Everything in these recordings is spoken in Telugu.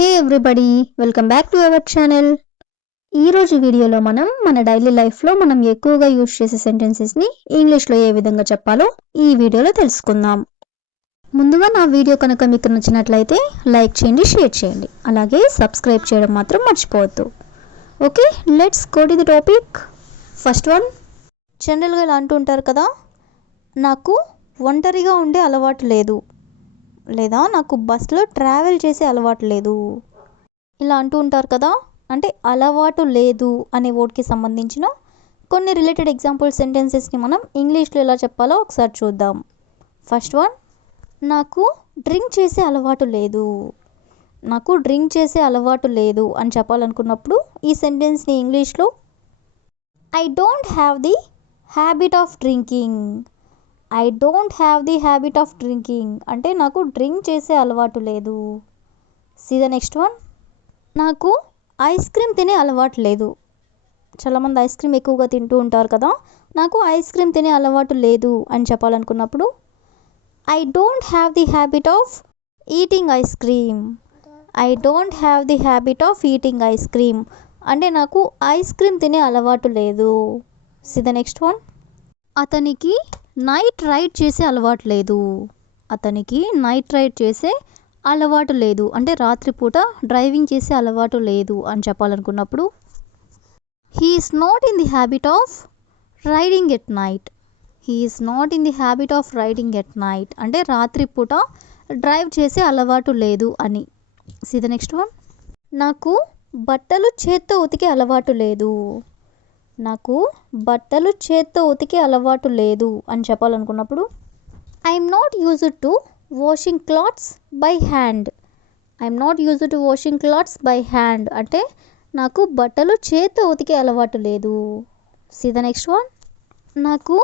Hey everybody, welcome back to our channel. ఈరోజు వీడియోలో మనం మన డైలీ లైఫ్లో మనం ఎక్కువగా యూజ్ చేసే సెంటెన్సెస్ని ఇంగ్లీష్లో ఏ విధంగా చెప్పాలో ఈ వీడియోలో తెలుసుకుందాం. ముందుగా నా వీడియో కనుక మీకు నచ్చినట్లయితే లైక్ చేయండి, షేర్ చేయండి, అలాగే సబ్స్క్రైబ్ చేయడం మాత్రం మర్చిపోవద్దు. Okay, let's go to the topic. First one, జనరల్గా ఇలా అంటూ ఉంటారు కదా, నాకు ఒంటరిగా ఉండే అలవాటు లేదు, లేదా నాకు బస్లో ట్రావెల్ చేసే అలవాటు లేదు. ఇలా అంటూ ఉంటారు కదా, అంటే అలవాటు లేదు అనే వర్డ్కి సంబంధించిన కొన్ని రిలేటెడ్ ఎగ్జాంపుల్ సెంటెన్సెస్ని మనం ఇంగ్లీష్లో ఎలా చెప్పాలో ఒకసారి చూద్దాం. ఫస్ట్ వన్, నాకు డ్రింక్ చేసే అలవాటు లేదు. నాకు డ్రింక్ చేసే అలవాటు లేదు అని చెప్పాలనుకున్నప్పుడు ఈ సెంటెన్స్ని ఇంగ్లీష్లో I don't have the habit of drinking. I don't have the habit of drinking అంటే నాకు డ్రింక్ చేసే అలవాటు లేదు. సీ ద నెక్స్ట్ వన్, నాకు ఐస్ క్రీమ్ తినే అలవాటు లేదు. చాలామంది ఐస్ క్రీమ్ ఎక్కువగా తింటూ ఉంటారు కదా, నాకు ఐస్ క్రీమ్ తినే అలవాటు లేదు అని చెప్పాలనుకున్నప్పుడు I don't have the habit of eating ice cream. I don't have the habit of eating ice cream అంటే నాకు ఐస్ క్రీమ్ తినే అలవాటు లేదు. సీ ద నెక్స్ట్ వన్, అతనికి నైట్ రైడ్ చేసే అలవాటు లేదు. అతనికి నైట్ రైడ్ చేసే అలవాటు లేదు అంటే రాత్రిపూట డ్రైవింగ్ చేసే అలవాటు లేదు అని చెప్పాలనుకున్నప్పుడు he is not in the habit of riding at night. He is not in the habit of riding at night అంటే రాత్రిపూట డ్రైవ్ చేసే అలవాటు లేదు అని. సీ ద నెక్స్ట్ వన్, నాకు బట్టలు చేత్తో ఉతికే అలవాటు లేదు. నాకు బట్టలు చేత్తో ఉతికే అలవాటు లేదు అని చెప్పాలనుకున్నప్పుడు I'm not used to washing clothes by hand. I'm not used to washing clothes by hand అంటే నాకు బట్టలు చేత్తో ఉతికే అలవాటు లేదు. సీ ద నెక్స్ట్ వన్, నాకు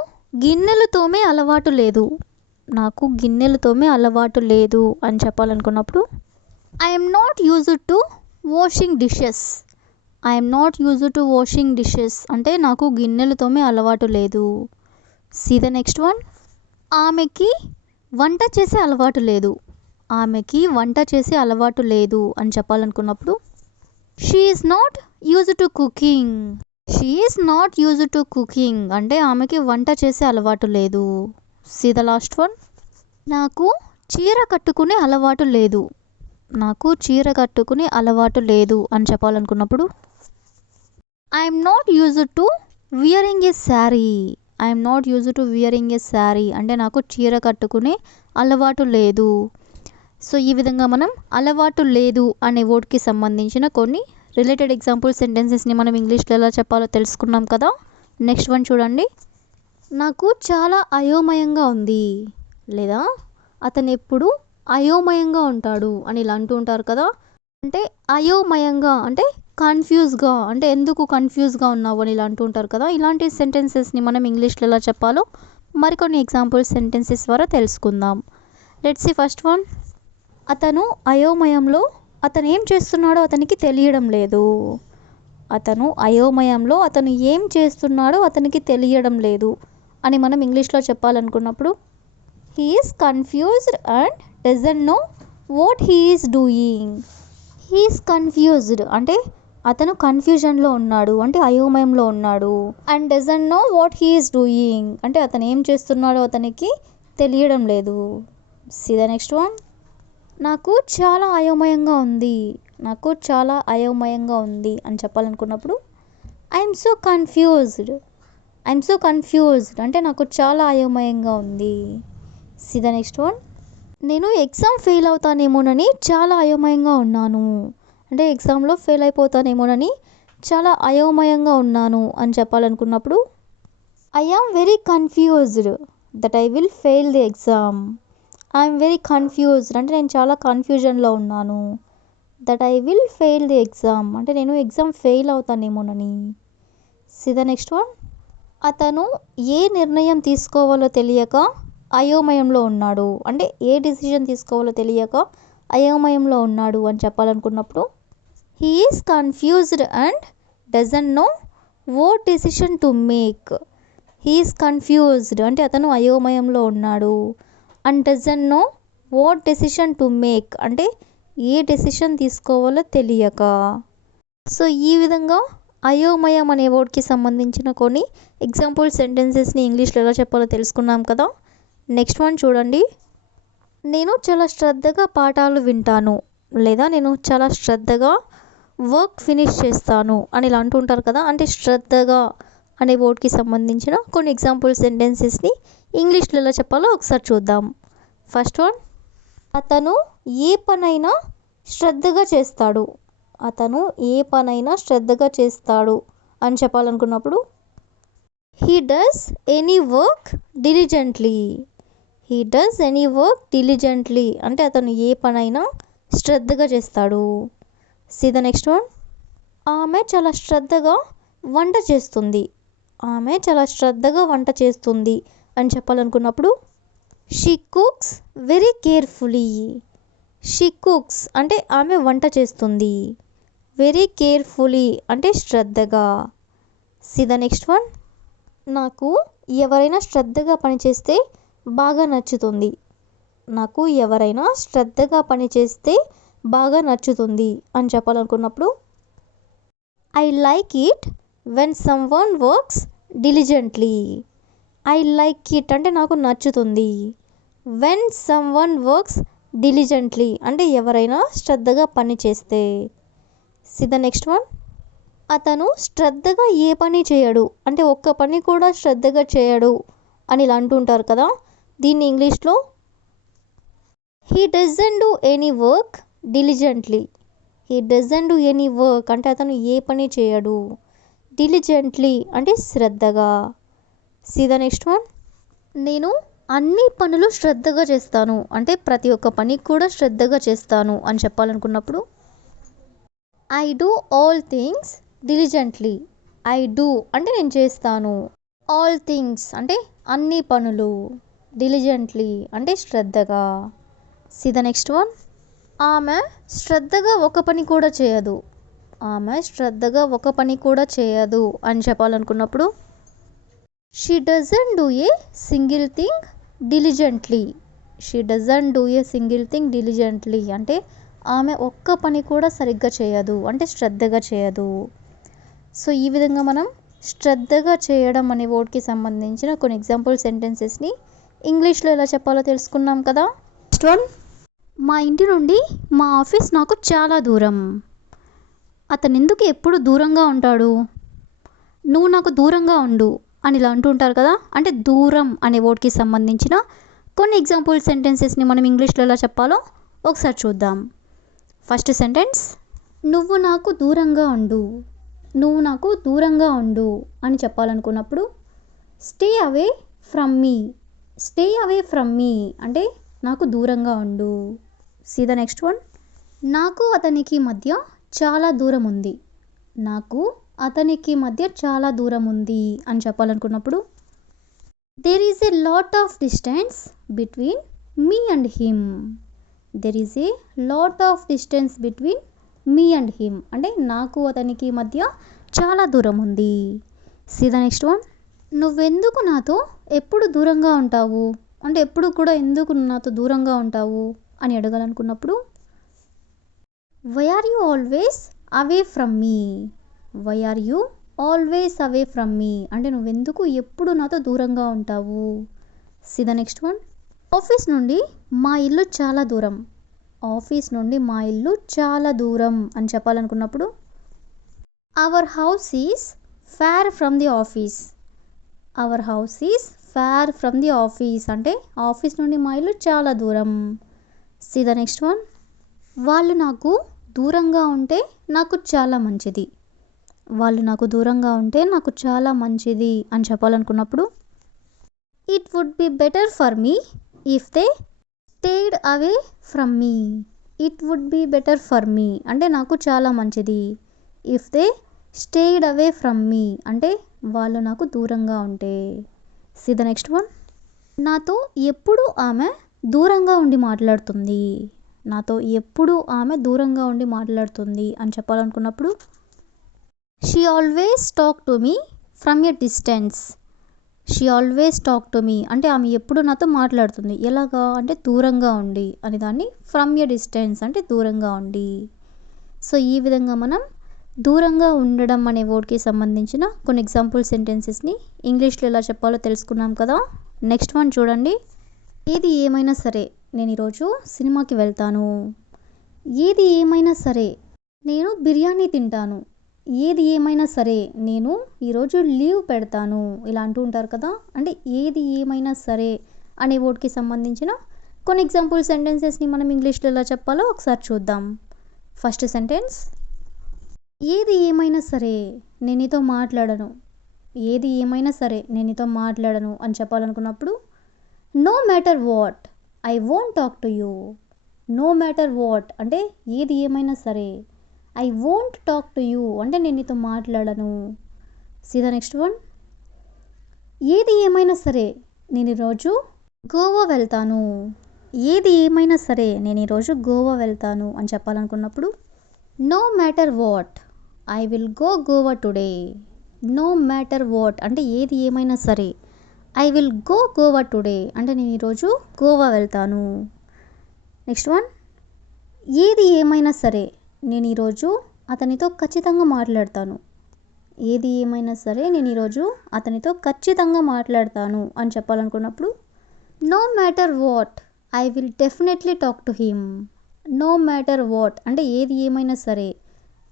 గిన్నెలు తోమే అలవాటు లేదు. నాకు గిన్నెలు తోమే అలవాటు లేదు అని చెప్పాలనుకున్నప్పుడు I'm not used to washing dishes. I'm not used to washing dishes అంటే నాకు గిన్నెలు తోమే అలవాటు లేదు. సీ ద నెక్స్ట్ వన్, ఆమెకి వంట చేసే అలవాటు లేదు. ఆమెకి వంట చేసే అలవాటు లేదు అని చెప్పాలనుకున్నప్పుడు she is not used to cooking. She is not used to cooking అంటే ఆమెకి వంట చేసే అలవాటు లేదు. సీ ద లాస్ట్ వన్, నాకు చీర కట్టుకునే అలవాటు లేదు. నాకు చీర కట్టుకునే అలవాటు లేదు అని చెప్పాలనుకున్నప్పుడు I'm not used to wearing a sari. I'm not used to wearing a sari అంటే నాకు చీర కట్టుకునే అలవాటు లేదు. సో ఈ విధంగా మనం అలవాటు లేదు అనే వర్డ్కి సంబంధించిన కొన్ని రిలేటెడ్ ఎగ్జాంపుల్ సెంటెన్సెస్ని మనం ఇంగ్లీష్లో ఎలా చెప్పాలో తెలుసుకున్నాం కదా. నెక్స్ట్ వన్ చూడండి, నాకు చాలా అయోమయంగా ఉంది, లేదా అతను ఎప్పుడు అయోమయంగా ఉంటాడు అని ఇలా అంటూ ఉంటారు కదా. అంటే అయోమయంగా అంటే కన్ఫ్యూజ్గా అంటే ఎందుకు కన్ఫ్యూజ్గా ఉన్నావు అని ఇలా అంటూ ఉంటారు కదా. ఇలాంటి సెంటెన్సెస్ని మనం ఇంగ్లీష్లో ఎలా చెప్పాలో మరికొన్ని ఎగ్జాంపుల్ సెంటెన్సెస్ ద్వారా తెలుసుకుందాం. లెట్స్ సీ ఫస్ట్ వన్, అతను అయోమయంలో అతను ఏం చేస్తున్నాడో అతనికి తెలియడం లేదు. అతను అయోమయంలో అతను ఏం చేస్తున్నాడో అతనికి తెలియడం లేదు అని మనం ఇంగ్లీష్లో చెప్పాలనుకున్నప్పుడు he is confused and doesn't know what he is doing. He is confused అంటే అతను కన్ఫ్యూజన్లో ఉన్నాడు అంటే అయోమయంలో ఉన్నాడు. And doesn't know what he is doing అంటే అతను ఏం చేస్తున్నాడో అతనికి తెలియడం లేదు. సీ ద నెక్స్ట్ వన్, నాకు చాలా అయోమయంగా ఉంది. నాకు చాలా అయోమయంగా ఉంది అని చెప్పాలనుకున్నప్పుడు I'm so confused. I'm so confused అంటే నాకు చాలా అయోమయంగా ఉంది. సీ ద నెక్స్ట్ వన్, నేను ఎగ్జామ్ ఫెయిల్ అవుతానేమోనని చాలా అయోమయంగా ఉన్నాను అంటే ఎగ్జామ్లో ఫెయిల్ అయిపోతానేమోనని చాలా అయోమయంగా ఉన్నాను అని చెప్పాలనుకున్నప్పుడు I am very confused that I will fail the exam. I'm very confused అంటే నేను చాలా కన్ఫ్యూజన్లో ఉన్నాను. That I will fail the exam అంటే నేను ఎగ్జామ్ ఫెయిల్ అవుతానేమోనని. సీ ద నెక్స్ట్ వన్, అతను ఏ నిర్ణయం తీసుకోవాలో తెలియక అయోమయంలో ఉన్నాడు అంటే ఏ డిసిజన్ తీసుకోవాలో తెలియక అయోమయంలో ఉన్నాడు అని చెప్పాలనుకున్నప్పుడు he is confused and doesn't know what decision to make. He is confused అంటే అతను అయోమయంలో ఉన్నాడు. And doesn't know what decision to make అంటే ఏ డెసిషన్ తీసుకోవాలో తెలియక. సో ఈ విధంగా అయోమయం అనే వర్డ్కి సంబంధించిన కొన్ని ఎగ్జాంపుల్ సెంటెన్సెస్ని ఇంగ్లీష్లో ఎలా చెప్పాలో తెలుసుకున్నాం కదా. నెక్స్ట్ వన్ చూడండి. నేను చాలా శ్రద్ధగా పాఠాలు వింటాను, లేదా నేను చాలా శ్రద్ధగా వర్క్ ఫినిష్ చేస్తాను అని ఇలా అంటుంటారు కదా. అంటే శ్రద్ధగా అనే వర్డ్కి సంబంధించిన కొన్ని ఎగ్జాంపుల్ సెంటెన్సెస్ని ఇంగ్లీష్లో ఎలా చెప్పాలో ఒకసారి చూద్దాం. ఫస్ట్ వన్, అతను ఏ పనైనా శ్రద్ధగా చేస్తాడు. అతను ఏ పనైనా శ్రద్ధగా చేస్తాడు అని చెప్పాలనుకున్నప్పుడు he does any work diligently. He does any work diligently అంటే అతను ఏ పనైనా శ్రద్ధగా చేస్తాడు. సీ ద నెక్స్ట్ వన్, ఆమె చాలా శ్రద్ధగా వంట చేస్తుంది. ఆమె చాలా శ్రద్ధగా వంట చేస్తుంది అని చెప్పాలనుకున్నప్పుడు she cooks very carefully. She cooks అంటే ఆమె వంట చేస్తుంది. వెరీ కేర్ఫుల్లీ అంటే శ్రద్ధగా. సీ ద నెక్స్ట్ వన్, నాకు ఎవరైనా శ్రద్ధగా పనిచేస్తే బాగా నచ్చుతుంది. నాకు ఎవరైనా శ్రద్ధగా పనిచేస్తే బాగా నచ్చుతుంది అని చెప్పాలనుకున్నప్పుడు I like it when someone works diligently. I like it అంటే నాకు నచ్చుతుంది. When someone works diligently అంటే ఎవరైనా శ్రద్ధగా పని చేస్తే. సి ద నెక్స్ట్ వన్, అతను శ్రద్ధగా ఏ పని చేయడు అంటే ఒక్క పని కూడా శ్రద్ధగా చేయడు అని ఇలా అంటుంటారు కదా. దీన్ని ఇంగ్లీష్లో he doesn't do any work diligently. He doesn't do any work అంటే అతను ఏ పని చేయడు. డిలిజెంట్లీ అంటే శ్రద్ధగా. సీ ద నెక్స్ట్ వన్, నేను అన్ని పనులు శ్రద్ధగా చేస్తాను అంటే ప్రతి ఒక్క పని కూడా శ్రద్ధగా చేస్తాను అని చెప్పాలనుకున్నప్పుడు I do all things diligently. I do అంటే నేను చేస్తాను. ఆల్ థింగ్స్ అంటే అన్ని పనులు. డిలిజెంట్లీ అంటే శ్రద్ధగా. సీ ద నెక్స్ట్ వన్, ఆమె శ్రద్ధగా ఒక పని కూడా చేయదు. ఆమె శ్రద్ధగా ఒక పని కూడా చేయదు అని చెప్పాలనుకున్నప్పుడు she doesn't do a single thing diligently. She doesn't do a single thing diligently అంటే ఆమె ఒక్క పని కూడా సరిగ్గా చేయదు అంటే శ్రద్ధగా చేయదు. సో ఈ విధంగా మనం శ్రద్ధగా చేయడం అనే వర్డ్కి సంబంధించిన కొన్ని ఎగ్జాంపుల్ సెంటెన్సెస్ని ఇంగ్లీష్లో ఎలా చెప్పాలో తెలుసుకున్నాం కదా. నెక్స్ట్ వన్, మా ఇంటి నుండి మా ఆఫీస్ నాకు చాలా దూరం. అతను ఎందుకు ఎప్పుడు దూరంగా ఉంటాడు. నువ్వు నాకు దూరంగా ఉండు అని ఇలా అంటుంటారు కదా. అంటే దూరం అనే వర్డ్కి సంబంధించిన కొన్ని ఎగ్జాంపుల్ సెంటెన్సెస్ని మనం ఇంగ్లీష్లో ఎలా చెప్పాలో ఒకసారి చూద్దాం. ఫస్ట్ సెంటెన్స్, నువ్వు నాకు దూరంగా ఉండు. నువ్వు నాకు దూరంగా ఉండు అని చెప్పాలనుకున్నప్పుడు stay away from me. Stay away from me అంటే నాకు దూరంగా ఉండు. సీ ద నెక్స్ట్ వన్, నాకు అతనికి మధ్య చాలా దూరం ఉంది. నాకు అతనికి మధ్య చాలా దూరం ఉంది అని చెప్పాలనుకున్నప్పుడు there is a lot of distance between me and him. There is a lot of distance between me and him అంటే నాకు అతనికి మధ్య చాలా దూరం ఉంది. సీ ద నెక్స్ట్ వన్, నువ్వెందుకు నాతో ఎప్పుడు దూరంగా ఉంటావు అంటే ఎప్పుడు కూడా ఎందుకు నాతో దూరంగా ఉంటావు అని అడగాలనుకున్నప్పుడు why are you always away from me. Why are you always away from me అంటే నువ్వెందుకు ఎప్పుడు నాతో దూరంగా ఉంటావు. See the next one, office నుండి మా ఇల్లు చాలా దూరం. ఆఫీస్ నుండి మా ఇల్లు చాలా దూరం అని చెప్పాలనుకున్నప్పుడు our house is far from the office. Our house is far from the office అంటే ఆఫీస్ నుండి మా ఇల్లు చాలా దూరం. సీ ద నెక్స్ట్ వన్, వాళ్ళు నాకు దూరంగా ఉంటే నాకు చాలా మంచిది. వాళ్ళు నాకు దూరంగా ఉంటే నాకు చాలా మంచిది అని చెప్పాలనుకున్నప్పుడు it would be better for me if they stayed away from me. It would be better for me అంటే నాకు చాలా మంచిది. If they stayed away from me అంటే వాళ్ళు నాకు దూరంగా ఉంటే. సీ ద నెక్స్ట్ వన్, నాతో ఎప్పుడు ఆమె దూరంగా ఉండి మాట్లాడుతుంది. నాతో ఎప్పుడు ఆమె దూరంగా ఉండి మాట్లాడుతుంది అని చెప్పాలనుకున్నప్పుడు she always talk to me from a distance. She always talk to me అంటే ఆమె ఎప్పుడు నాతో మాట్లాడుతుంది. ఎలాగా అంటే దూరంగా ఉండి అని దాన్ని ఫ్రమ్ ఎ డిస్టెన్స్ అంటే దూరంగా ఉండి. సో ఈ విధంగా మనం దూరంగా ఉండడం అనే వర్డ్కి సంబంధించిన కొన్ని ఎగ్జాంపుల్ సెంటెన్సెస్ని ఇంగ్లీష్లో ఎలా చెప్పాలో తెలుసుకున్నాం కదా. నెక్స్ట్ వన్ చూడండి. ఏది ఏమైనా సరే నేను ఈరోజు సినిమాకి వెళ్తాను. ఏది ఏమైనా సరే నేను బిర్యానీ తింటాను. ఏది ఏమైనా సరే నేను ఈరోజు లీవ్ పెడతాను. ఇలా అంటూ ఉంటారు కదా. అంటే ఏది ఏమైనా సరే అనే వర్డ్కి సంబంధించిన కొన్ని ఎగ్జాంపుల్ సెంటెన్సెస్ని మనం ఇంగ్లీష్లో ఎలా చెప్పాలో ఒకసారి చూద్దాం. ఫస్ట్ సెంటెన్స్, ఏది ఏమైనా సరే నేను నీతో మాట్లాడను. ఏది ఏమైనా సరే నేను నీతో మాట్లాడను అని చెప్పాలనుకున్నప్పుడు no matter what I won't talk to you. No matter what అంటే ఏది ఏమైనా సరే, I won't talk to you అంటే నేను నీతో మాట్లాడను. సీ ద నెక్స్ట్ వన్, ఏది ఏమైనా సరే నేను ఈరోజు గోవా వెళ్తాను. ఏది ఏమైనా సరే నేను ఈరోజు గోవా వెళ్తాను అని చెప్పాలనుకున్నప్పుడు no matter what I will go Goa today. No matter what అంటే ఏది ఏమైనా సరే, I will go Goa today అంటే నేను ఈరోజు గోవా వెళ్తాను. నెక్స్ట్ వన్, ఏది ఏమైనా సరే నేను ఈరోజు అతనితో ఖచ్చితంగా మాట్లాడతాను. ఏది ఏమైనా సరే నేను ఈరోజు అతనితో ఖచ్చితంగా మాట్లాడతాను అని చెప్పాలనుకున్నప్పుడు no matter what I will definitely talk to him. No matter what అంటే ఏది ఏమైనా సరే,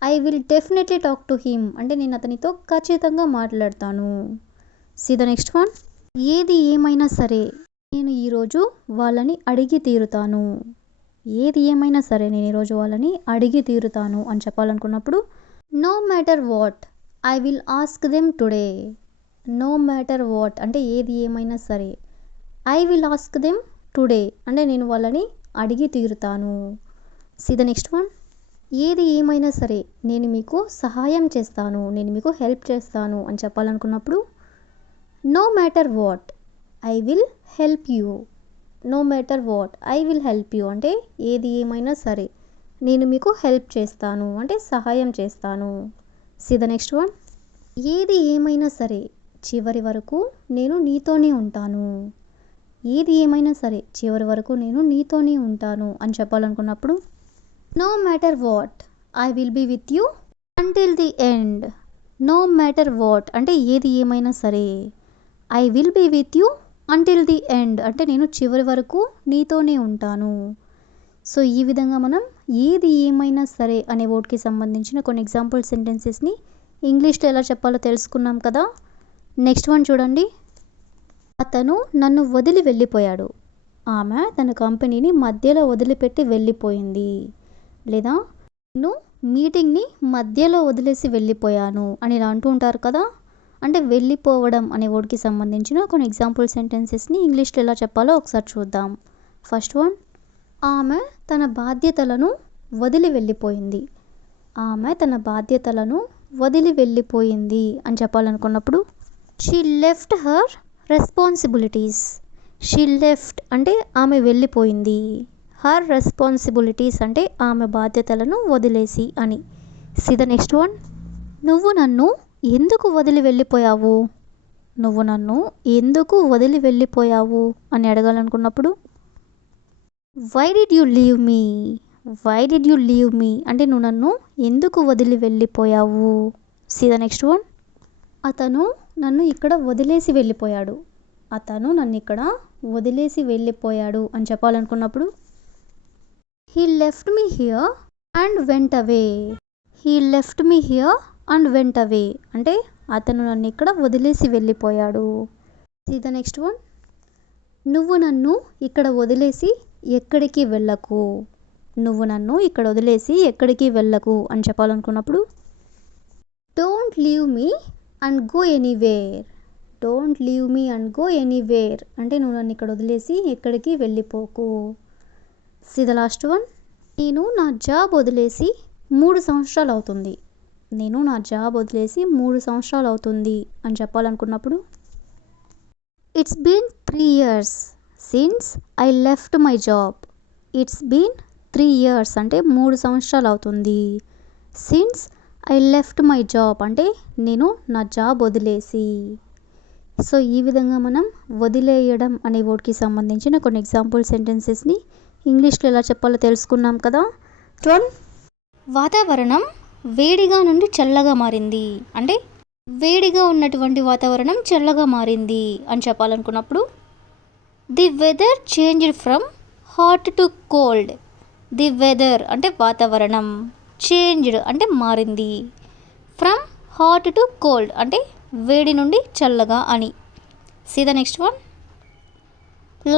I will definitely talk to him అంటే నేను అతనితో ఖచ్చితంగా మాట్లాడతాను. సీ ద నెక్స్ట్ వన్, ఏది ఏమైనా సరే నేను ఈరోజు వాళ్ళని అడిగి తీరుతాను. ఏది ఏమైనా సరే నేను ఈరోజు వాళ్ళని అడిగి తీరుతాను అని చెప్పాలనుకున్నప్పుడు no matter what I will ask them today. No matter what అంటే ఏది ఏమైనా సరే, I will ask them today అంటే నేను వాళ్ళని అడిగి తీరుతాను. సీ ద నెక్స్ట్ వన్, ఏది ఏమైనా సరే నేను మీకు సహాయం చేస్తాను, నేను మీకు హెల్ప్ చేస్తాను అని చెప్పాలనుకున్నప్పుడు no matter what I will help you. No matter what I will help you అంటే ఏది ఏమైనా సరే నేను మీకు హెల్ప్ చేస్తాను అంటే సహాయం చేస్తాను. సీ ద నెక్స్ట్ వన్, ఏది ఏమైనా సరే చివరి వరకు నేను నీతోనే ఉంటాను. ఏది ఏమైనా సరే చివరి వరకు నేను నీతోనే ఉంటాను అని చెప్పాలనుకున్నప్పుడు no matter what I will be with you until the end. No matter what అంటే ఏది ఏమైనా సరే, I will be with you until the end అంటే నేను చివరి వరకు నీతోనే ఉంటాను. సో ఈ విధంగా మనం ఏది ఏమైనా సరే అనే వర్డ్కి సంబంధించిన కొన్ని ఎగ్జాంపుల్ సెంటెన్సెస్ని ఇంగ్లీష్లో ఎలా చెప్పాలో తెలుసుకున్నాం కదా. నెక్స్ట్ వన్ చూడండి. అతను నన్ను వదిలి వెళ్ళిపోయాడు. ఆమె తన కంపెనీని మధ్యలో వదిలిపెట్టి వెళ్ళిపోయింది. లేదా నేను మీటింగ్ని మధ్యలో వదిలేసి వెళ్ళిపోయాను అని ఇలా అంటూ ఉంటారు కదా. అంటే వెళ్ళిపోవడం అనే వర్డ్కి సంబంధించిన కొన్ని ఎగ్జాంపుల్ సెంటెన్సెస్ని ఇంగ్లీష్లో ఎలా చెప్పాలో ఒకసారి చూద్దాం. ఫస్ట్ వన్, ఆమె తన బాధ్యతలను వదిలి వెళ్ళిపోయింది. ఆమె తన బాధ్యతలను వదిలి వెళ్ళిపోయింది అని చెప్పాలనుకున్నప్పుడు she left her responsibilities. She left అంటే ఆమె వెళ్ళిపోయింది, హర్ రెస్పాన్సిబిలిటీస్ అంటే ఆమె బాధ్యతలను వదిలేసి అని. సీ ద నెక్స్ట్ వన్, నువ్వు నన్ను ఎందుకు వదిలి వెళ్ళిపోయావు. నువ్వు నన్ను ఎందుకు వదిలి వెళ్ళిపోయావు అని అడగాలనుకున్నప్పుడు why did you leave me. Why did you leave me అంటే నువ్వు నన్ను ఎందుకు వదిలి వెళ్ళిపోయావు. సీ ద నెక్స్ట్ వన్, అతను నన్ను ఇక్కడ వదిలేసి వెళ్ళిపోయాడు. అతను నన్ను ఇక్కడ వదిలేసి వెళ్ళిపోయాడు అని చెప్పాలనుకున్నప్పుడు he left me here and went away. He left me here and went away అంటే అతను నన్ను ఇక్కడ వదిలేసి వెళ్ళిపోయాడు. సీ ద నెక్స్ట్ వన్, నువ్వు నన్ను ఇక్కడ వదిలేసి ఎక్కడికి వెళ్ళకు. నువ్వు నన్ను ఇక్కడ వదిలేసి ఎక్కడికి వెళ్ళకు అని చెప్పాలనుకున్నప్పుడు don't leave me and go anywhere. Don't leave me and go anywhere అంటే నువ్వు నన్ను ఇక్కడ వదిలేసి ఎక్కడికి వెళ్ళిపోకు. సీ ద లాస్ట్ వన్, నేను నా జాబ్ వదిలేసి 3 సంవత్సరాలు అవుతుంది. నేను నా జాబ్ వదిలేసి 3 సంవత్సరాలు అవుతుంది అని చెప్పాలనుకున్నప్పుడు it's been 3 years since I left my job. It's been 3 years అంటే 3 సంవత్సరాలు అవుతుంది. Since I left my job అంటే నేను నా జాబ్ వదిలేసి. సో ఈ విధంగా మనం వదిలేయడం అనే వర్డ్కి సంబంధించిన కొన్ని ఎగ్జాంపుల్ సెంటెన్సెస్ని ఇంగ్లీష్లో ఎలా చెప్పాలో తెలుసుకున్నాం కదా. వాతావరణం వేడిగా నుండి చల్లగా మారింది అంటే వేడిగా ఉన్నటువంటి వాతావరణం చల్లగా మారింది అని చెప్పాలనుకున్నప్పుడు the weather changed from hot to cold. The weather అంటే వాతావరణం, చేంజ్డ్ అంటే మారింది, ఫ్రమ్ హాట్ టు కోల్డ్ అంటే వేడి నుండి చల్లగా అని. See the next one.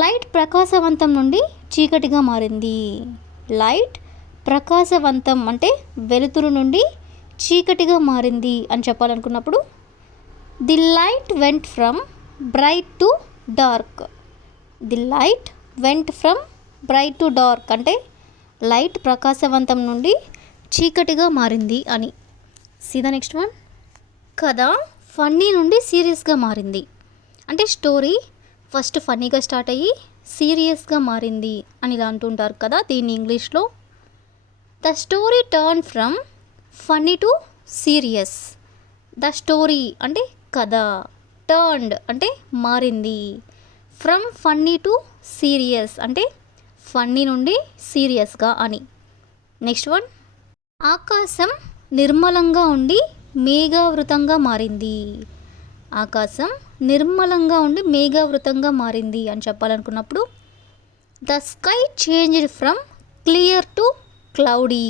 Light ప్రకాశవంతం నుండి చీకటిగా మారింది. లైట్ ప్రకాశవంతం అంటే వెలుతురు నుండి చీకటిగా మారింది అని చెప్పాలనుకున్నప్పుడు the light went from bright to dark. The light went from bright to dark అంటే లైట్ ప్రకాశవంతం నుండి చీకటిగా మారింది అని. See the next one. కథ ఫన్నీ నుండి సీరియస్గా మారింది అంటే స్టోరీ ఫస్ట్ ఫన్నీగా స్టార్ట్ అయ్యి సీరియస్గా మారింది అని ఇలా అంటుంటారు కదా దీన్ని ఇంగ్లీష్లో. The story turn from funny to serious. The story అంటే కథ, టర్న్డ్ అంటే మారింది, ఫ్రమ్ ఫన్నీ టు సీరియస్ అంటే ఫన్నీ నుండి సీరియస్గా అని. Next one. ఆకాశం నిర్మలంగా ఉండి మేఘావృతంగా మారింది. ఆకాశం నిర్మలంగా ఉండి మేఘావృతంగా మారింది అని చెప్పాలనుకున్నప్పుడు the sky changed from clear to cloudy.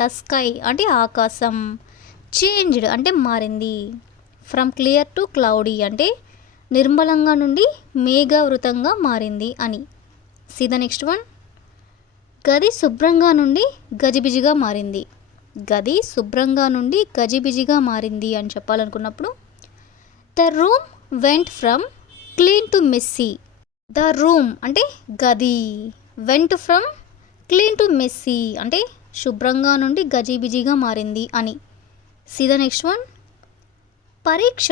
The sky అంటే ఆకాశం, చేంజ్డ్ అంటే మారింది, ఫ్రమ్ క్లియర్ టు క్లౌడీ అంటే నిర్మలంగా నుండి మేఘావృతంగా మారింది అని. See the next one. గది శుభ్రంగా నుండి గజిబిజిగా మారింది. గది శుభ్రంగా నుండి గజిబిజిగా మారింది అని చెప్పాలనుకున్నప్పుడు the room went from clean to messy. The room అంటే గది, went from clean to messy అంటే శుభ్రంగా నుండి గజిబిజిగా మారింది అని. See the next one. పరీక్ష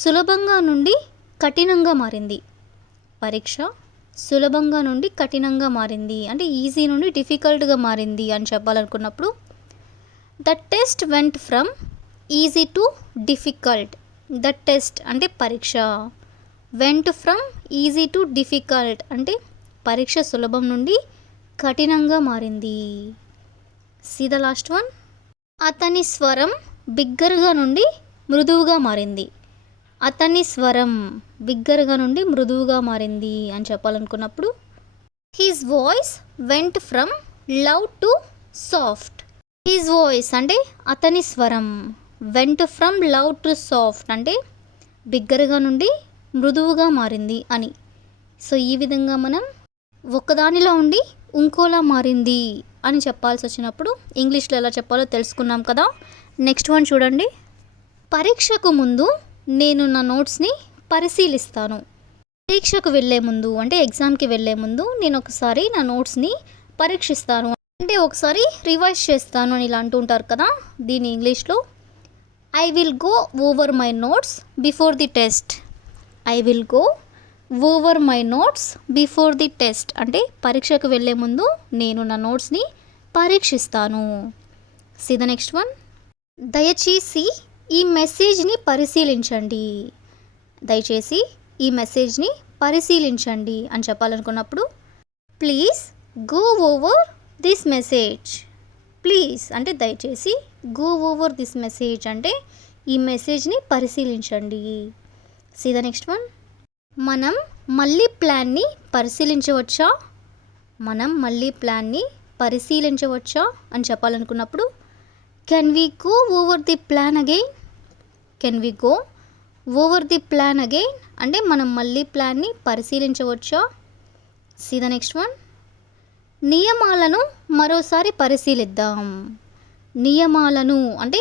సులభంగా నుండి కఠినంగా మారింది. పరీక్ష సులభంగా నుండి కఠినంగా మారింది అంటే ఈజీ నుండి డిఫికల్ట్గా మారింది అని చెప్పాలనుకున్నప్పుడు the test went from easy to difficult. The test అంటే పరీక్ష, went from easy to difficult అంటే పరీక్ష సులభం నుండి కఠినంగా మారింది. See the last one. అతని స్వరం బిగ్గరగా నుండి మృదువుగా మారింది. అతని స్వరం బిగ్గరగా నుండి మృదువుగా మారింది అని చెప్పాలనుకున్నప్పుడు his voice went from loud to soft. His voice అంటే అతని స్వరం, went from loud to soft అంటే బిగ్గరగా నుండి మృదువుగా మారింది అని. సో ఈ విధంగా మనం ఒకదానిలో ఉండి ఇంకోలా మారింది అని చెప్పాల్సి వచ్చినప్పుడు ఇంగ్లీష్లో ఎలా చెప్పాలో తెలుసుకున్నాం కదా. నెక్స్ట్ వన్ చూడండి. పరీక్షకు ముందు నేను నా నోట్స్ని పరిశీలిస్తాను. పరీక్షకు వెళ్ళే ముందు అంటే ఎగ్జామ్కి వెళ్ళే ముందు నేను ఒకసారి నా నోట్స్ని పరీక్షిస్తాను అంటే ఒకసారి రివైజ్ చేస్తాను అని ఇలా అంటుంటారు కదా. దీని ఇంగ్లీష్లో I will go over my notes before the test. I will go over my notes before the test అంటే పరీక్షకు వెళ్ళే ముందు నేను నా నోట్స్ని పరీక్షిస్తాను. See the next one. దయచేసి ఈ మెసేజ్ని పరిశీలించండి. దయచేసి ఈ మెసేజ్ని పరిశీలించండి అని చెప్పాలనుకున్నప్పుడు please go over this message. Please అంటే దయచేసి, గో ఓవర్ దిస్ మెసేజ్ అంటే ఈ మెసేజ్ని పరిశీలించండి. See the next one. మనం మళ్ళీ ప్లాన్ని పరిశీలించవచ్చా. మనం మళ్ళీ ప్లాన్ని పరిశీలించవచ్చా అని చెప్పాలనుకున్నప్పుడు can we go over the plan again. Can we go over the plan again అంటే మనం మళ్ళీ ప్లాన్ని పరిశీలించవచ్చా. See the next one. నియమాలను మరోసారి పరిశీలిద్దాం. నియమాలను అంటే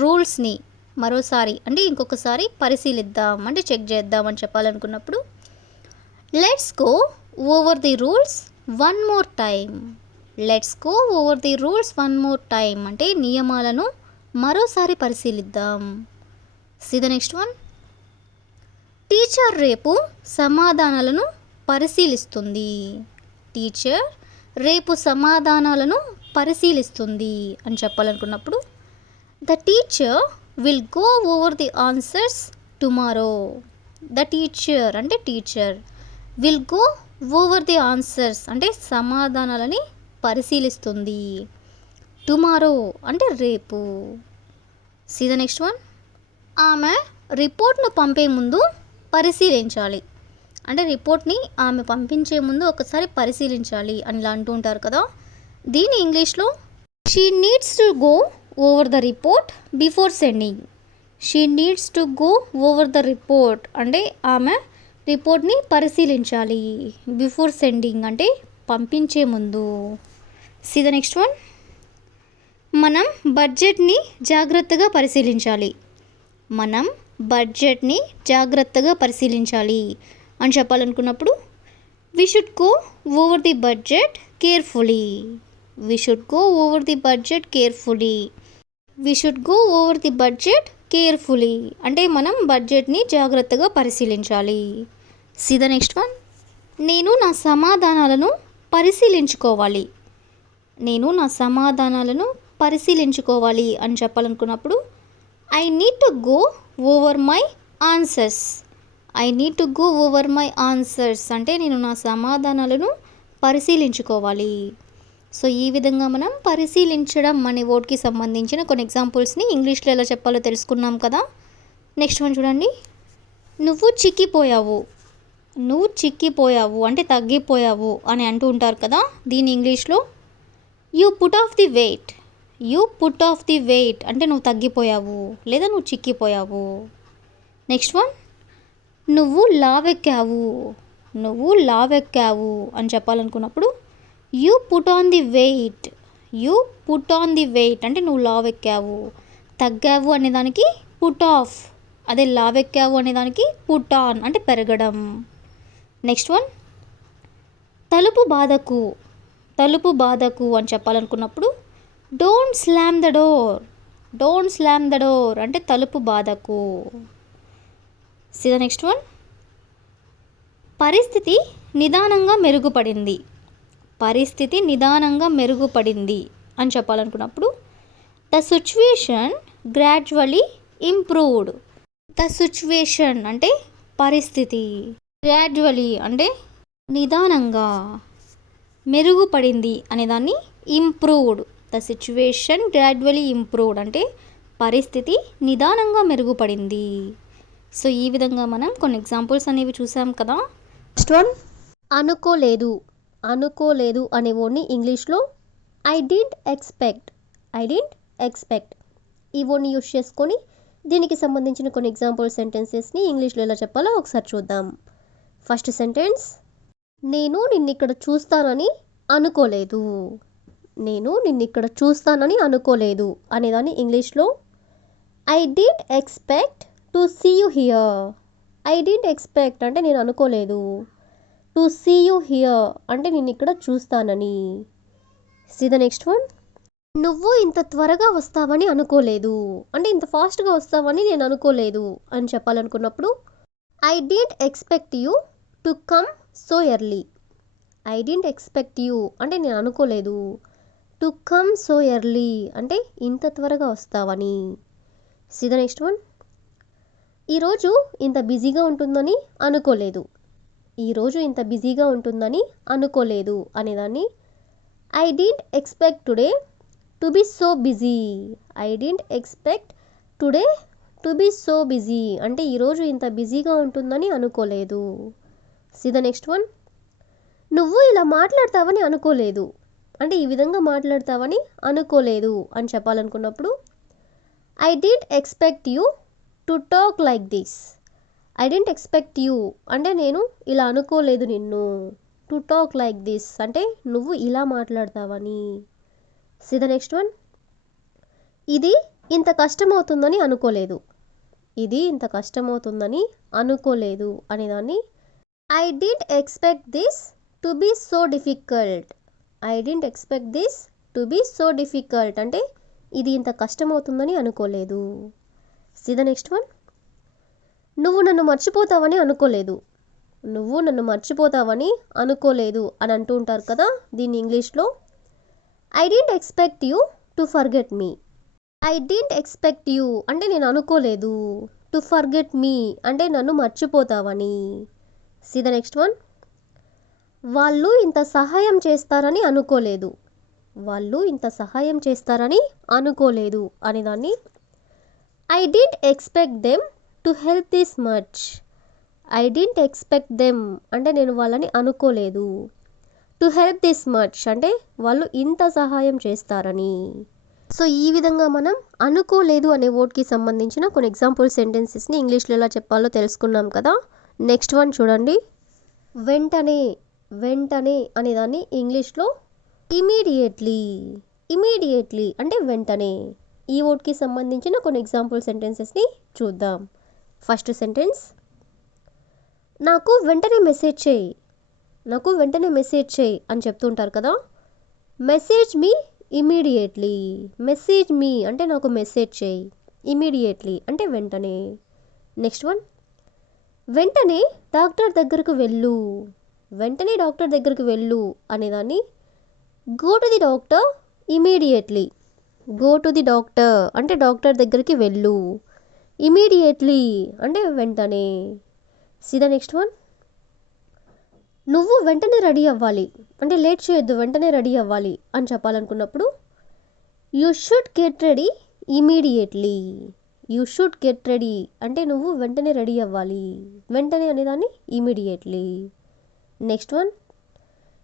రూల్స్ని మరోసారి అంటే ఇంకొకసారి పరిశీలిద్దాం అంటే చెక్ చేద్దాం అని చెప్పాలనుకున్నప్పుడు let's go over the rules one more time. Let's go over the rules one more time అంటే నియమాలను మరోసారి పరిశీలిద్దాం. See the next one. Teacher రేపు సమాధానాలను పరిశీలిస్తుంది. టీచర్ రేపు సమాధానాలను పరిశీలిస్తుంది అని చెప్పాలనుకున్నప్పుడు the teacher will go over the answers tomorrow. The teacher అంటే teacher will go over the answers అంటే సమాధానాలని పరిశీలిస్తుంది. టుమారో అంటే రేపు. See the next one. ఆమె రిపోర్ట్ను పంపే ముందు పరిశీలించాలి అంటే రిపోర్ట్ని ఆమె పంపించే ముందు ఒకసారి పరిశీలించాలి అని ఇలా అంటూ ఉంటారు కదా. దీని ఇంగ్లీష్లో she needs to go over the report before sending. She needs to go over the report అంటే ఆమె రిపోర్ట్ని పరిశీలించాలి. బిఫోర్ సెండింగ్ అంటే పంపించే ముందు. See the next one. మనం బడ్జెట్ని జాగ్రత్తగా పరిశీలించాలి. మనం బడ్జెట్ని జాగ్రత్తగా పరిశీలించాలి అని చెప్పాలనుకున్నప్పుడు we should go over the budget carefully. We should go over the budget carefully. We should go over the budget carefully అంటే మనం బడ్జెట్ని జాగ్రత్తగా పరిశీలించాలి. See the next one. నేను నా సమాధానాలను పరిశీలించుకోవాలి. నేను నా సమాధానాలను పరిశీలించుకోవాలి అని చెప్పాలనుకున్నప్పుడు I need to go over my answers. I need to go over my answers అంటే నేను నా సమాధానాలను పరిశీలించుకోవాలి. సో ఈ విధంగా మనం పరిశీలించడం అనే వర్డ్కి సంబంధించిన కొన్ని ఎగ్జాంపుల్స్ని ఇంగ్లీష్లో ఎలా చెప్పాలో తెలుసుకున్నాం కదా. నెక్స్ట్ వన్ చూడండి. నువ్వు చిక్కిపోయావు. నువ్వు చిక్కిపోయావు అంటే తగ్గిపోయావు అని అంటూ ఉంటారు కదా. దీని ఇంగ్లీష్లో you put off the weight. You put off the weight అంటే నువ్వు తగ్గిపోయావు లేదా నువ్వు చిక్కిపోయావు. Next one. నువ్వు లావెక్కావు. నువ్వు లావెక్కావు అని చెప్పాలనుకున్నప్పుడు you put on the weight. You put on the weight అంటే నువ్వు లావెక్కావు. తగ్గావు అనేదానికి పుట్ ఆఫ్, అదే లావెక్కావు అనేదానికి పుట్ ఆన్ అంటే పెరగడం. Next one. తలుపు బాధకు. తలుపు బాధకు అని చెప్పాలనుకున్నప్పుడు don't slam the door. Don't slam the door అంటే తలుపు బాధకు. See the next one. పరిస్థితి నిదానంగా మెరుగుపడింది. పరిస్థితి నిదానంగా మెరుగుపడింది అని చెప్పాలనుకున్నప్పుడు the situation gradually improved. The situation అంటే పరిస్థితి, గ్రాడ్యువలీ అంటే నిదానంగా, మెరుగుపడింది అనేదాన్ని improved. The situation gradually improved అంటే పరిస్థితి నిదానంగా మెరుగుపడింది. సో ఈ విధంగా మనం కొన్ని ఎగ్జాంపుల్స్ అనేవి చూసాం కదా. Next one. అనుకోలేదు. అనుకోలేదు అనే వర్డ్ని ఇంగ్లీష్లో I didn't expect. I didn't expect ఈ వర్డ్ని యూజ్ చేసుకొని దీనికి సంబంధించిన కొన్ని ఎగ్జాంపుల్ సెంటెన్సెస్ని ఇంగ్లీష్లో ఎలా చెప్పాలో ఒకసారి చూద్దాం. First sentence. నేను నిన్నిక్కడ చూస్తానని అనుకోలేదు. నేను నిన్నిక్కడ చూస్తానని అనుకోలేదు అనేదాన్ని ఇంగ్లీష్లో I didn't expect to see you here. I didn't expect అంటే నేను అనుకోలేదు. టు సీ యూ హియర్ అంటే నేను ఇక్కడ చూస్తానని. See the next one. నువ్వు ఇంత త్వరగా వస్తావని అనుకోలేదు అంటే ఇంత ఫాస్ట్గా వస్తావని నేను అనుకోలేదు అని చెప్పాలనుకున్నప్పుడు I didn't expect you to come so early. I didn't expect you అంటే నేను అనుకోలేదు. టు కమ్ సో ఎర్లీ అంటే ఇంత త్వరగా వస్తావని. See the next one. ఈరోజు ఇంత బిజీగా ఉంటుందని అనుకోలేదు. ఈరోజు ఇంత బిజీగా ఉంటుందని అనుకోలేదు అనేదాన్ని I didn't expect today to be so busy. I didn't expect today to be so busy అంటే ఈరోజు ఇంత బిజీగా ఉంటుందని అనుకోలేదు. See the next one. నువ్వు ఇలా మాట్లాడతావని అనుకోలేదు అంటే ఈ విధంగా మాట్లాడతావని అనుకోలేదు అని చెప్పాలనుకున్నప్పుడు I didn't expect you to talk like this. I didn't expect you అంటే నేను ఇలా అనుకోలేదు నిన్ను. టు టాక్ లైక్ దిస్ అంటే నువ్వు ఇలా మాట్లాడతావని. See the next one. ఇది ఇంత కష్టమవుతుందని అనుకోలేదు. ఇది ఇంత కష్టమవుతుందని అనుకోలేదు అనేదాన్ని I didn't expect this to be so difficult. I didn't expect this to be so difficult అంటే ఇది ఇంత కష్టమవుతుందని అనుకోలేదు. See the next one. నువ్వు నన్ను మర్చిపోతావని అనుకోలేదు. నువ్వు నన్ను మర్చిపోతావని అనుకోలేదు అని అంటూ ఉంటారు కదా. దీన్ని ఇంగ్లీష్లో I didn't expect you to forget me. I didn't expect you అంటే నేను అనుకోలేదు. టు ఫర్గెట్ మీ అంటే నన్ను మర్చిపోతావని. See the next one. వాళ్ళు ఇంత సహాయం చేస్తారని అనుకోలేదు. వాళ్ళు ఇంత సహాయం చేస్తారని అనుకోలేదు అనేదాన్ని I didn't expect them to help this much. I didn't expect them అంటే నేను వాళ్ళని అనుకోలేదు. టు హెల్ప్ దిస్ మచ్ అంటే వాళ్ళు ఇంత సహాయం చేస్తారని. సో ఈ విధంగా మనం అనుకోలేదు అనే వర్డ్కి సంబంధించిన కొన్ని ఎగ్జాంపుల్ సెంటెన్సెస్ని ఇంగ్లీష్లో ఎలా చెప్పాలో తెలుసుకున్నాం కదా. నెక్స్ట్ వన్ చూడండి. వెంటనే. వెంటనే అనేదాన్ని ఇంగ్లీష్లో ఇమీడియట్లీ. ఇమీడియట్లీ అంటే వెంటనే. ఈ వర్డ్కి సంబంధించిన కొన్ని ఎగ్జాంపుల్ సెంటెన్సెస్ని చూద్దాం. ఫస్ట్ సెంటెన్స్, నాకు వెంటనే మెసేజ్ చేయి. నాకు వెంటనే మెసేజ్ చేయి అని చెప్తుంటారు కదా. Message me immediately. మెసేజ్ మీ అంటే నాకు మెసేజ్ చేయి. ఇమీడియట్లీ అంటే వెంటనే. నెక్స్ట్ వన్, వెంటనే డాక్టర్ దగ్గరకు వెళ్ళు. వెంటనే డాక్టర్ దగ్గరకు వెళ్ళు అనేదాన్ని go to the doctor immediately. Go to the doctor అంటే డాక్టర్ దగ్గరికి వెళ్ళు. ఇమీడియట్లీ అంటే వెంటనే. సీ ద నెక్స్ట్ వన్, నువ్వు వెంటనే రెడీ అవ్వాలి అంటే లేట్ చేయొద్దు, వెంటనే రెడీ అవ్వాలి అని చెప్పాలనుకున్నప్పుడు you should get ready immediately. You should get ready అంటే నువ్వు వెంటనే రెడీ అవ్వాలి. వెంటనే అనేదాన్ని ఇమీడియట్లీ. నెక్స్ట్ వన్,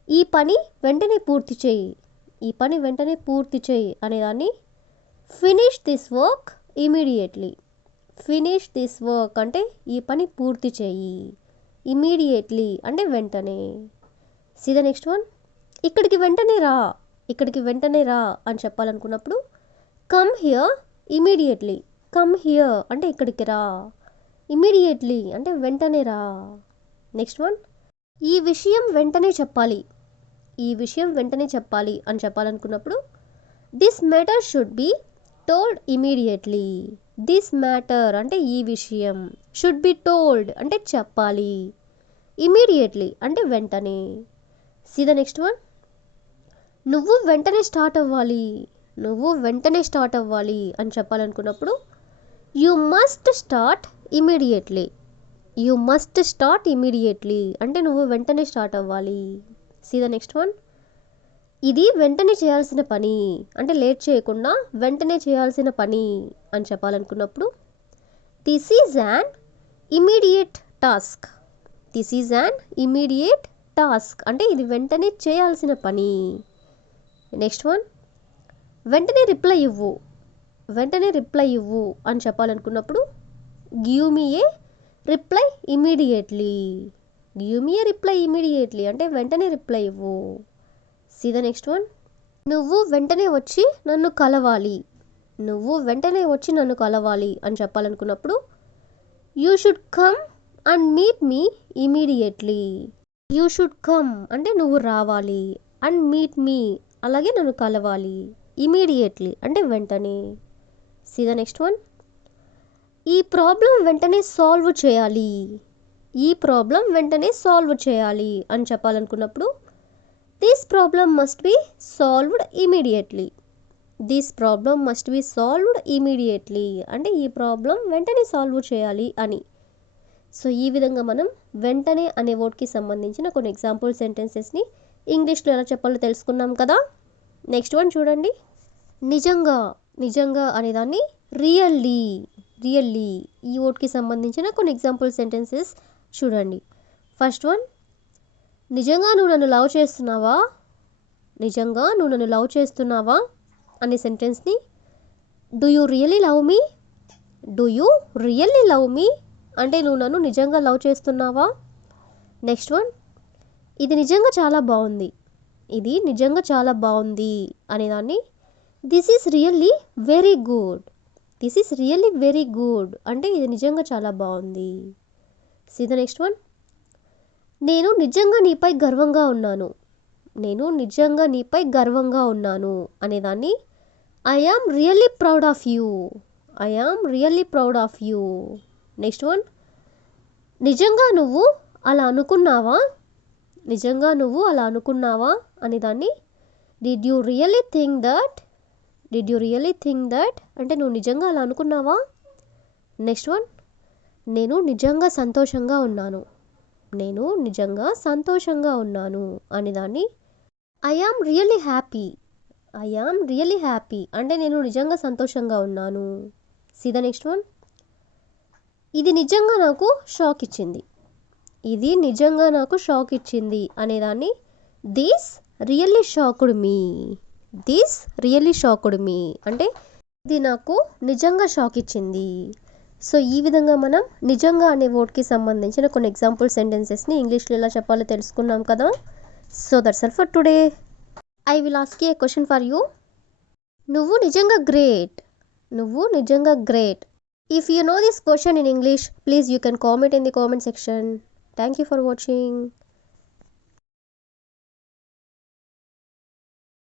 ఈ పని వెంటనే పూర్తి చేయి. ఈ పని వెంటనే పూర్తి చేయి అనేదాన్ని finish this work immediately. Finish this work అంటే ఈ పని పూర్తి చేయి. ఇమీడియట్లీ అంటే వెంటనే. సీ ద నెక్స్ట్ వన్, ఇక్కడికి వెంటనే రా. ఇక్కడికి వెంటనే రా అని చెప్పాలనుకున్నప్పుడు come here immediately. Come here అంటే ఇక్కడికి రా. ఇమీడియట్లీ అంటే వెంటనే రా. నెక్స్ట్ వన్, ఈ విషయం వెంటనే చెప్పాలి. ఈ విషయం వెంటనే చెప్పాలి అని చెప్పాలనుకున్నప్పుడు this matter should be told immediately. This matter అంటే ఈ విషయం. షుడ్ బి టోల్డ్ అంటే చెప్పాలి. ఇమీడియట్లీ అంటే వెంటనే. సీ ద నెక్స్ట్ వన్, నువ్వు వెంటనే స్టార్ట్ అవ్వాలి. నువ్వు వెంటనే స్టార్ట్ అవ్వాలి అని చెప్పాలనుకున్నప్పుడు you must start immediately. You must start immediately అంటే నువ్వు వెంటనే స్టార్ట్ అవ్వాలి. సీ ద నెక్స్ట్ వన్, ఇది వెంటనే చేయాల్సిన పని అంటే లేట్ చేయకుండా వెంటనే చేయాల్సిన పని అని చెప్పాలనుకున్నప్పుడు this is an immediate task. This is an immediate task అంటే ఇది వెంటనే చేయాల్సిన పని. నెక్స్ట్ వన్, వెంటనే రిప్లై ఇవ్వు. వెంటనే రిప్లై ఇవ్వు అని చెప్పాలనుకున్నప్పుడు గివ్ మీ ఏ రిప్లై ఇమీడియట్లీ. గివ్ మీ ఏ రిప్లై ఇమీడియట్లీ అంటే వెంటనే రిప్లై ఇవ్వు. సీ ద నెక్స్ట్ వన్, నువ్వు వెంటనే వచ్చి నన్ను కలవాలి. నువ్వు వెంటనే వచ్చి నన్ను కలవాలి అని చెప్పాలనుకున్నప్పుడు you should come and meet me immediately. You should come అంటే నువ్వు రావాలి. అండ్ మీట్ మీ అలాగే నన్ను కలవాలి. ఇమీడియట్లీ అంటే వెంటనే. సీ ద నెక్స్ట్ వన్, ఈ ప్రాబ్లం వెంటనే సాల్వ్ చేయాలి. ఈ ప్రాబ్లం వెంటనే సాల్వ్ చేయాలి అని చెప్పాలనుకున్నప్పుడు this problem must be solved immediately. This problem must be solved immediately అంటే ఈ ప్రాబ్లం వెంటనే సాల్వ్ చేయాలి అని. సో ఈ విధంగా మనం వెంటనే అనే వర్డ్కి సంబంధించిన కొన్ని ఎగ్జాంపుల్ సెంటెన్సెస్ని ఇంగ్లీష్లో ఎలా చెప్పాలో తెలుసుకున్నాం కదా. నెక్స్ట్ వన్ చూడండి. నిజంగా. నిజంగా అనేదాన్ని రియల్లీ. రియల్లీ ఈ వర్డ్కి సంబంధించిన కొన్ని ఎగ్జాంపుల్ సెంటెన్సెస్ చూడండి. ఫస్ట్ వన్, నిజంగా నువ్వు నన్ను లవ్ చేస్తున్నావా. నిజంగా నువ్వు నన్ను లవ్ చేస్తున్నావా అనే సెంటెన్స్ని do you really love me. Do you really love me అంటే నువ్వు నన్ను నిజంగా లవ్ చేస్తున్నావా. నెక్స్ట్ వన్, ఇది నిజంగా చాలా బాగుంది. ఇది నిజంగా చాలా బాగుంది అనేదాన్ని this is really very good. This is really very good అంటే ఇది నిజంగా చాలా బాగుంది. సీ ద నెక్స్ట్ వన్, నేను నిజంగా నీపై గర్వంగా ఉన్నాను. నేను నిజంగా నీపై గర్వంగా ఉన్నాను అనేదాన్ని I am really proud of you. I am really proud of you. Next one, నిజంగా నువ్వు అలా అనుకున్నావా. నిజంగా నువ్వు అలా అనుకున్నావా అనేదాన్ని did you really think that. Did you really think that అంటే నువ్వు నిజంగా అలా అనుకున్నావా. నెక్స్ట్ వన్, నేను నిజంగా సంతోషంగా ఉన్నాను. నేను నిజంగా సంతోషంగా ఉన్నాను అనేదాన్ని I am really happy. I am really happy అంటే నేను నిజంగా సంతోషంగా ఉన్నాను. See the next one. ఇది నిజంగా నాకు షాక్ ఇచ్చింది. ఇది నిజంగా నాకు షాక్ ఇచ్చింది అనేదాన్ని this really shocked me. This really shocked me అంటే ఇది నాకు నిజంగా షాక్ ఇచ్చింది. సో ఈ విధంగా మనం నిజంగా అనే వర్డ్కి సంబంధించిన కొన్ని ఎగ్జాంపుల్ సెంటెన్సెస్ని ఇంగ్లీష్లో ఎలా చెప్పాలో తెలుసుకున్నాం కదా. So that's all for today. I will ask a question for you. నువ్వు నిజంగా గ్రేట్. నువ్వు నిజంగా great. If you know this question in English, please you can comment in the comment section. Thank you for watching.